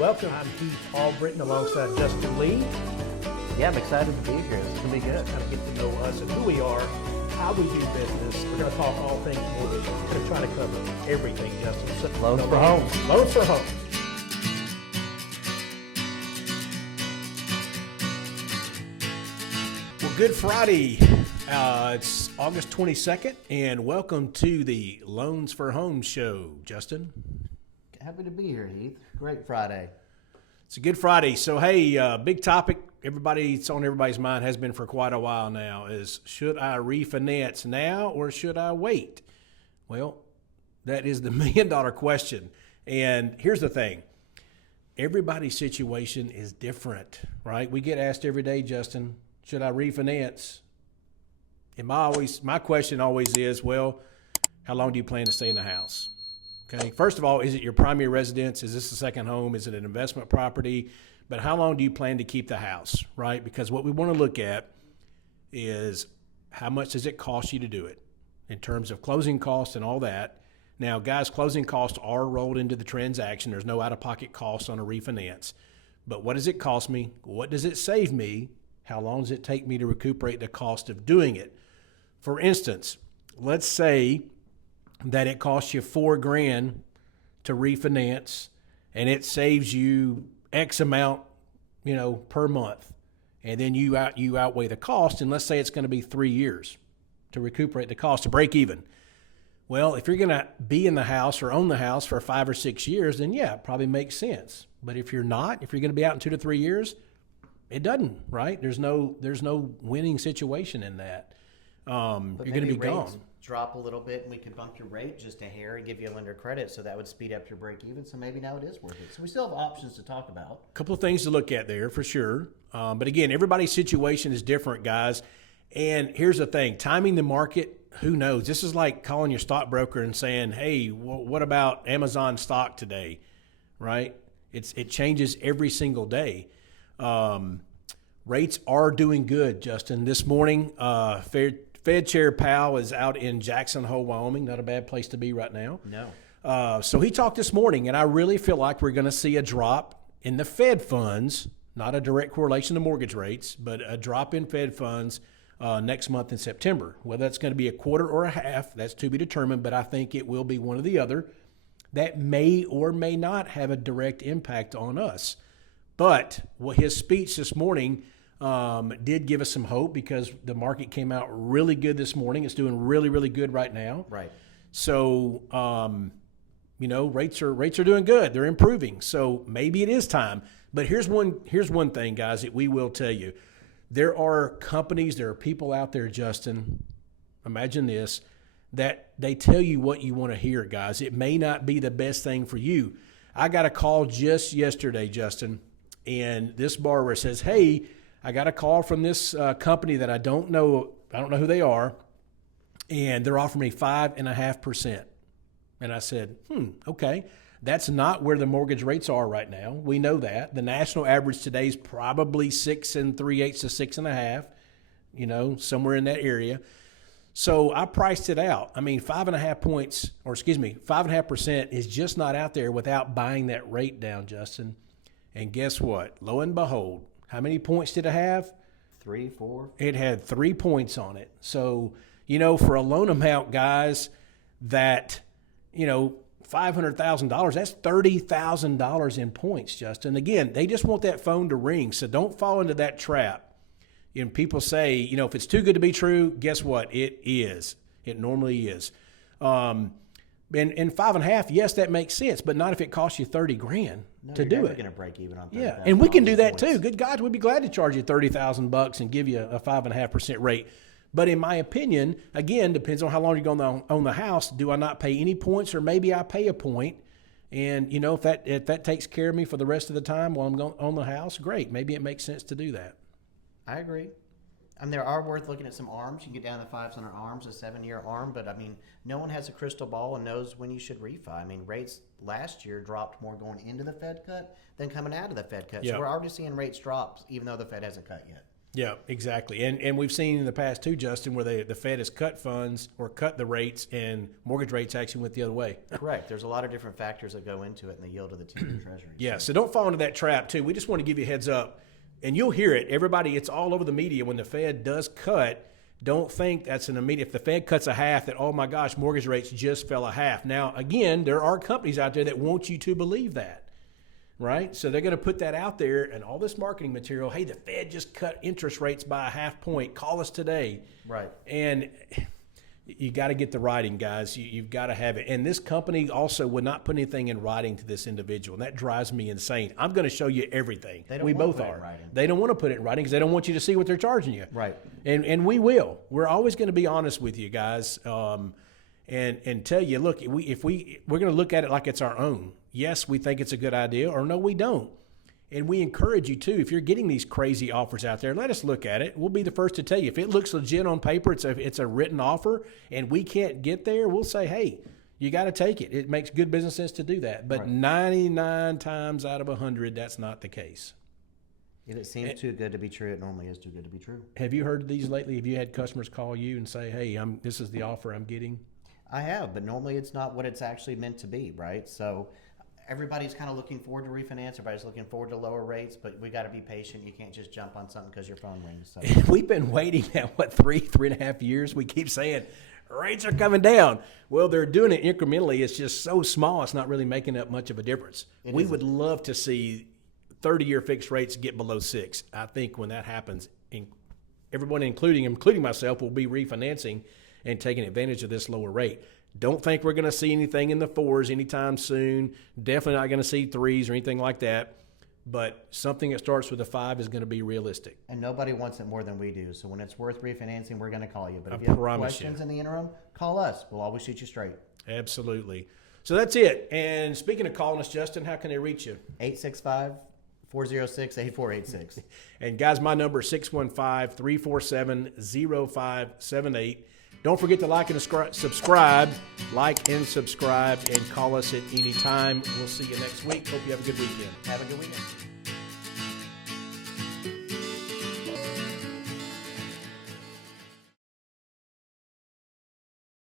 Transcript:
welcome. I'm Heath Albritton alongside Justin Lee. Yeah, I'm excited to be here. It's going to be good. How to get to know us and who we are, how we do business. We're going to talk all things mortgage. We're going to try to cover everything, Justin. So, Loans for home. Loans for home. Well, good Friday. It's August 22nd, and welcome to the Loans for Home show, Justin. Happy to be here, Heath. Great Friday. It's a good Friday. So, hey, big topic. It's on everybody's mind, has been for quite a while now, is should I refinance now or should I wait? Well, that is the million-dollar question. And here's the thing. Everybody's situation is different, right? We get asked every day, Justin, should I refinance? And my question always is, well, how long do you plan to stay in the house? Okay. First of all, is it your primary residence? Is this a second home? Is it an investment property? But how long do you plan to keep the house, right? Because what we want to look at is how much does it cost you to do it in terms of closing costs and all that. Now, guys, closing costs are rolled into the transaction. There's no out-of-pocket costs on a refinance. But what does it cost me? What does it save me? How long does it take me to recuperate the cost of doing it? For instance, let's say that it costs you $4,000 to refinance and it saves you X amount, per month. And then you outweigh the cost, and let's say it's going to be 3 years to recuperate the cost, to break even. Well, if you're going to be in the house or own the house for 5 or 6 years, then yeah, it probably makes sense. But if you're not, if you're going to be out in 2 to 3 years, it doesn't, right? There's no winning situation in that. You're going to be gone. Drop a little bit and we could bump your rate just a hair and give you a lender credit, so that would speed up your break even. So maybe now it is worth it. So we still have options to talk about. A couple of things to look at there for sure. But again, everybody's situation is different, guys. And here's the thing, timing the market, who knows? This is like calling your stockbroker and saying, hey, what about Amazon stock today, right? It changes every single day. Rates are doing good, Justin. This morning, Fed Chair Powell is out in Jackson Hole, Wyoming. Not a bad place to be right now. No. So he talked this morning, and I really feel like we're going to see a drop in the Fed funds, not a direct correlation to mortgage rates, but a drop in Fed funds next month in September. Whether that's going to be a quarter or a half, that's to be determined, but I think it will be one or the other. That may or may not have a direct impact on us. But his speech this morning did give us some hope, because the market came out really good this morning. It's doing really, really good right now. Right. So, rates are doing good. They're improving. So maybe it is time. But here's one thing, guys, that we will tell you. There are companies, there are people out there, Justin, imagine this, that they tell you what you want to hear, guys. It may not be the best thing for you. I got a call just yesterday, Justin, and this borrower says, hey, I got a call from this company that I don't know who they are, and they're offering me 5.5%. And I said, okay, that's not where the mortgage rates are right now. We know that. The national average today is probably 6 3/8 to 6.5, somewhere in that area. So I priced it out. I mean, 5.5% is just not out there without buying that rate down, Justin. And guess what? Lo and behold, how many points did it have? 3, 4. It had 3 points on it. So, for a loan amount, guys, that, $500,000, that's $30,000 in points, Justin. Again, they just want that phone to ring. So don't fall into that trap. People say, if it's too good to be true, guess what? It is. It normally is. And 5.5, yes, that makes sense, but not if it costs you $30,000 to do it. You're going to break even on $30,000. Yeah, and we can do that too. Good God, we'd be glad to charge you $30,000 and give you a 5.5% rate. But in my opinion, again, depends on how long you're going to own the house. Do I not pay any points, or maybe I pay a point? And if that takes care of me for the rest of the time while I'm going to own the house, great. Maybe it makes sense to do that. I agree. There are worth looking at some arms. You can get down to 5s on arms, a 7-year arm, but no one has a crystal ball and knows when you should refi. Rates last year dropped more going into the Fed cut than coming out of the Fed cut. Yep. So we're already seeing rates drop, even though the Fed hasn't cut yet. Yeah, exactly. And we've seen in the past too, Justin, where the Fed has cut funds or cut the rates and mortgage rates actually went the other way. Correct. There's a lot of different factors that go into it in the yield of the 10-year treasury. Yeah, so don't fall into that trap too. We just want to give you a heads up. And you'll hear it. Everybody, it's all over the media when the Fed does cut. Don't think that's an immediate. If the Fed cuts a half, that, oh my gosh, mortgage rates just fell a half. Now, again, there are companies out there that want you to believe that. Right? So they're going to put that out there and all this marketing material. Hey, the Fed just cut interest rates by a half point. Call us today. Right. And you got to get the writing, guys. You've got to have it. And this company also would not put anything in writing to this individual. And that drives me insane. I'm going to show you everything. We both are. They don't want to put it in writing because they don't want you to see what they're charging you. Right. And we will. We're always going to be honest with you guys. And tell you, look, we're going to look at it like it's our own. Yes, we think it's a good idea, or no, we don't. And we encourage you too. If you're getting these crazy offers out there, let us look at it. We'll be the first to tell you if it looks legit on paper. It's a written offer, and we can't get there. We'll say, hey, you got to take it. It makes good business sense to do that. But 99 times out of 100, that's not the case. If it seems too good to be true, it normally is too good to be true. Have you heard of these lately? Have you had customers call you and say, hey, this is the offer I'm getting? I have, but normally it's not what it's actually meant to be, right? So everybody's kind of looking forward to refinance. Everybody's looking forward to lower rates, but we got to be patient. You can't just jump on something because your phone rings. So. We've been waiting now, 3.5 years? We keep saying rates are coming down. Well, they're doing it incrementally. It's just so small, it's not really making up much of a difference. We would love to see 30-year fixed rates get below 6. I think when that happens, everyone, including myself, will be refinancing and taking advantage of this lower rate. Don't think we're going to see anything in the 4s anytime soon. Definitely not going to see 3s or anything like that. But something that starts with a 5 is going to be realistic. And nobody wants it more than we do. So when it's worth refinancing, we're going to call you. But if you have questions in the interim, call us. We'll always shoot you straight. Absolutely. So that's it. And speaking of calling us, Justin, how can they reach you? 865-406-8486. And guys, my number is 615-347-0578. Don't forget to like and subscribe. Like and subscribe and call us at any time. We'll see you next week. Hope you have a good weekend. Have a good weekend.